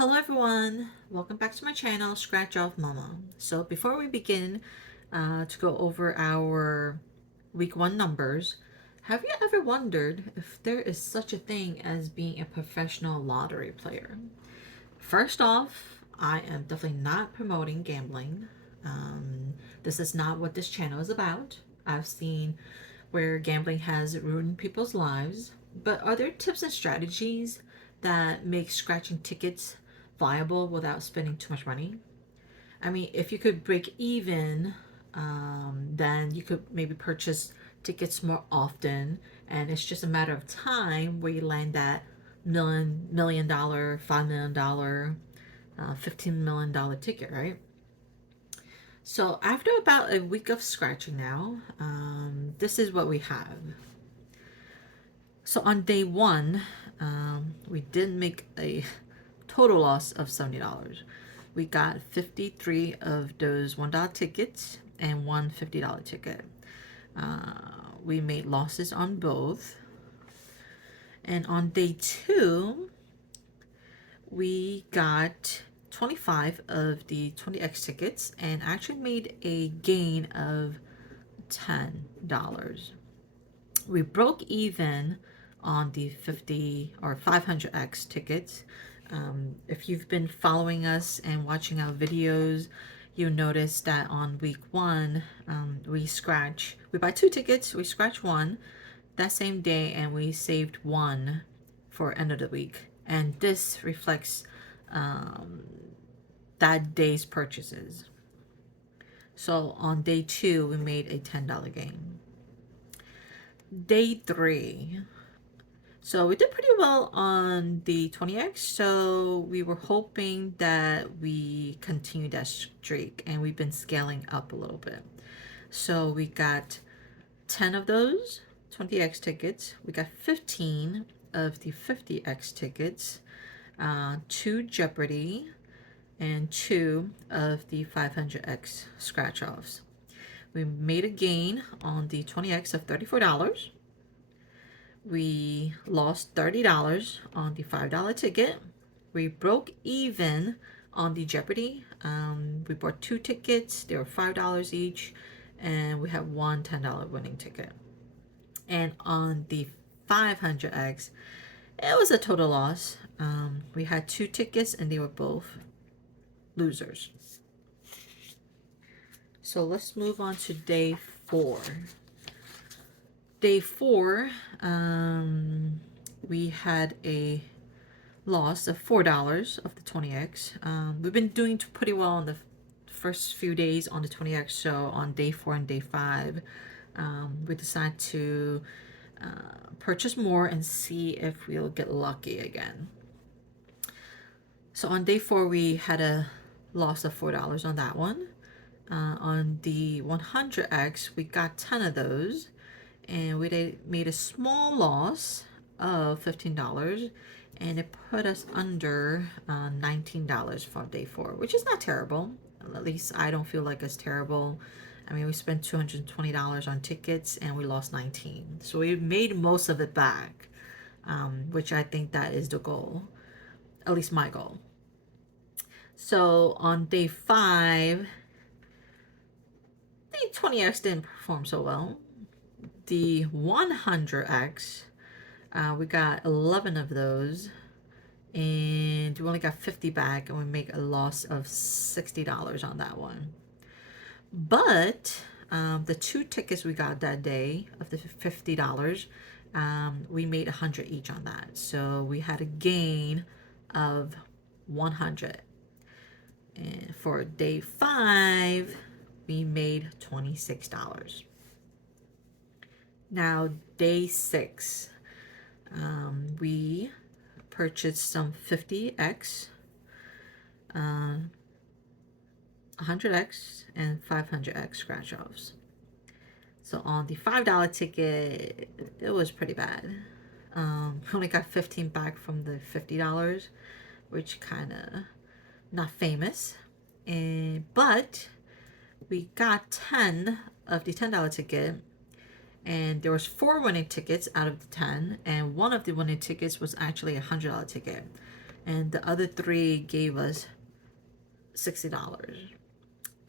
Hello everyone, welcome back to my channel, Scratch Off Mama. So before we begin to go over our week one numbers, have you ever wondered if there is such a thing as being a professional lottery player? First off, I am definitely not promoting gambling. This is not what this channel is about. I've seen where gambling has ruined people's lives, but are there tips and strategies that make scratching tickets viable without spending too much money? I mean, if you could break even, then you could maybe purchase tickets more often, and it's just a matter of time where you land that million dollar, $5 million, $15 million ticket, right? So after about a week of scratching now, this is what we have. So on day one, we did make a total loss of $70. We got 53 of those $1 tickets and one $50 ticket. We made losses on both. And on day two, we got 25 of the 20x tickets and actually made a gain of $10. We broke even on the 50 or 500x tickets. If you've been following us and watching our videos, you'll notice that on week one, we buy two tickets, we scratch one that same day, and we saved one for end of the week. And this reflects that day's purchases. So on day two, we made a $10 gain. Day three. So we did pretty well on the 20x. So we were hoping that we continue that streak, and we've been scaling up a little bit. So we got 10 of those 20x tickets. We got 15 of the 50x tickets, 2 Jeopardy, and 2 of the 500x scratch offs. We made a gain on the 20x of $34. We lost $30 on the $5 ticket. We broke even on the Jeopardy. We bought 2 tickets. They were $5 each. And we had one $10 winning ticket. And on the 500X, it was a total loss. We had 2 tickets and they were both losers. So let's move on to day 4. Day 4, we had a loss of $4 of the 20x. We've been doing pretty well on the first few days on the 20x. So on day 4 and day 5, we decided to purchase more and see if we'll get lucky again. So on day 4, we had a loss of $4 on that one. On the 100x, we got 10 of those, and we made a small loss of $15, and it put us under $19 for day 4, which is not terrible. At least I don't feel like it's terrible. I mean, we spent $220 on tickets and we lost 19, so we made most of it back, which I think that is the goal, at least my goal. So on day 5, the 20x didn't perform so well. The 100x, we got 11 of those, and we only got 50 back, and we make a loss of $60 on that one. But the 2 tickets we got that day of the $50, we made 100 each on that. So we had a gain of 100. And for day 5, we made $26. Now, day 6, we purchased some 50x, 100x, and 500x scratch offs. So on the $5 ticket, it was pretty bad. We only got 15 back from the $50, which kind of not famous. But we got 10 of the $10 ticket, and there was 4 winning tickets out of the 10, and one of the winning tickets was actually a $100 ticket. and the other three gave us $60.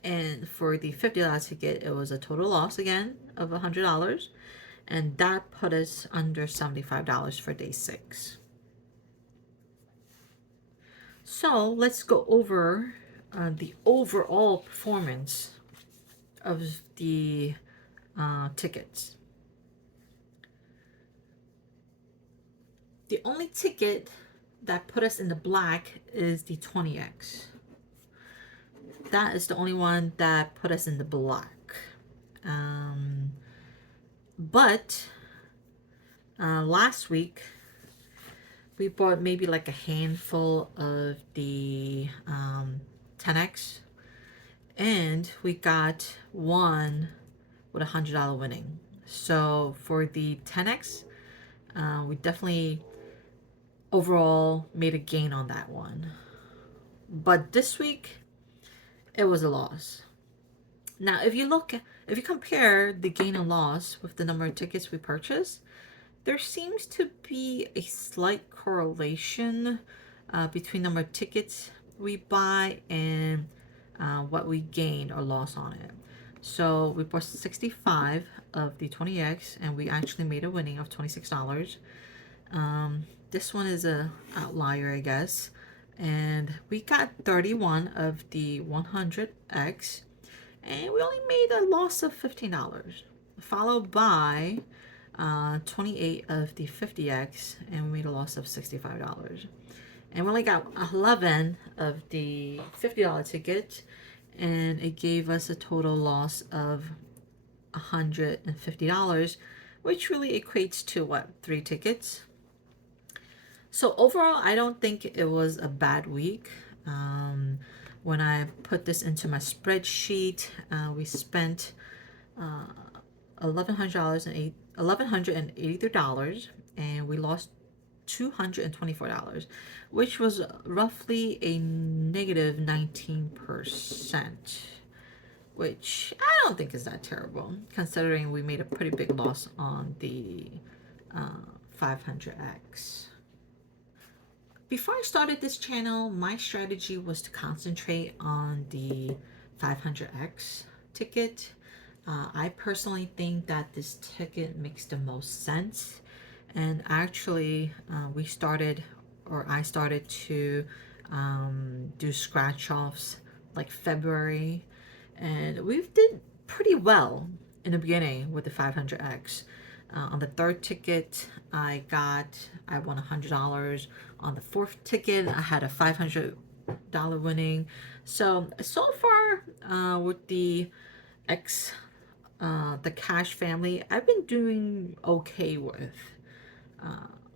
And for the $50 ticket, it was a total loss again of $100, and that put us under $75 for day 6. So let's go over the overall performance of the tickets. The only ticket that put us in the black is the 20x. That is the only one that put us in the black. But last week we bought maybe like a handful of the 10x, and we got one with $100 winning. So for the 10x, we definitely overall made a gain on that one. But this week, it was a loss. Now, if you compare the gain and loss with the number of tickets we purchased, there seems to be a slight correlation between number of tickets we buy and what we gained or lost on it. So we bought 65 of the 20x, and we actually made a winning of $26. This one is a outlier, I guess. And we got 31 of the 100x, and we only made a loss of $15, followed by 28 of the 50x, and we made a loss of $65. And we only got 11 of the $50 ticket, and it gave us a total loss of $150, which really equates to what, 3 tickets. So overall, I don't think it was a bad week. When I put this into my spreadsheet, we spent $1,183, and we lost $224, which was roughly a negative 19%, which I don't think is that terrible, considering we made a pretty big loss on the 500x. Before I started this channel, my strategy was to concentrate on the 500x ticket. I personally think that this ticket makes the most sense. And actually, I started to do scratch offs like February, and we did pretty well in the beginning with the 500x. On the 3rd ticket, I won $100. On the 4th ticket, I had a $500 winning. So far, with the the cash family, I've been doing okay with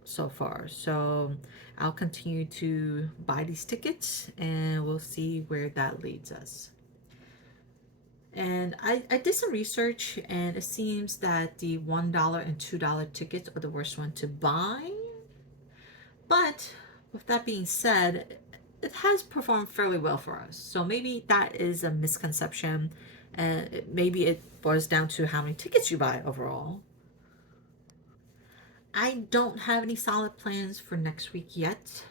so far. So I'll continue to buy these tickets, and we'll see where that leads us. And I did some research, and it seems that the $1 and $2 tickets are the worst one to buy. But with that being said, it has performed fairly well for us. So maybe that is a misconception, and maybe it boils down to how many tickets you buy overall. I don't have any solid plans for next week yet,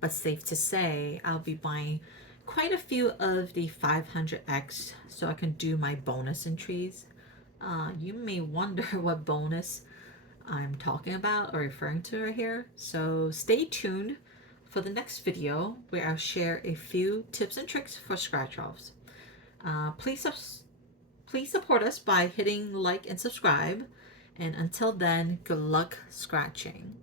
but safe to say I'll be buying quite a few of the 500x so I can do my bonus entries. You may wonder what bonus I'm talking about or referring to right here, so stay tuned for the next video where I'll share a few tips and tricks for scratch offs. Please support us by hitting like and subscribe, and until then, good luck scratching.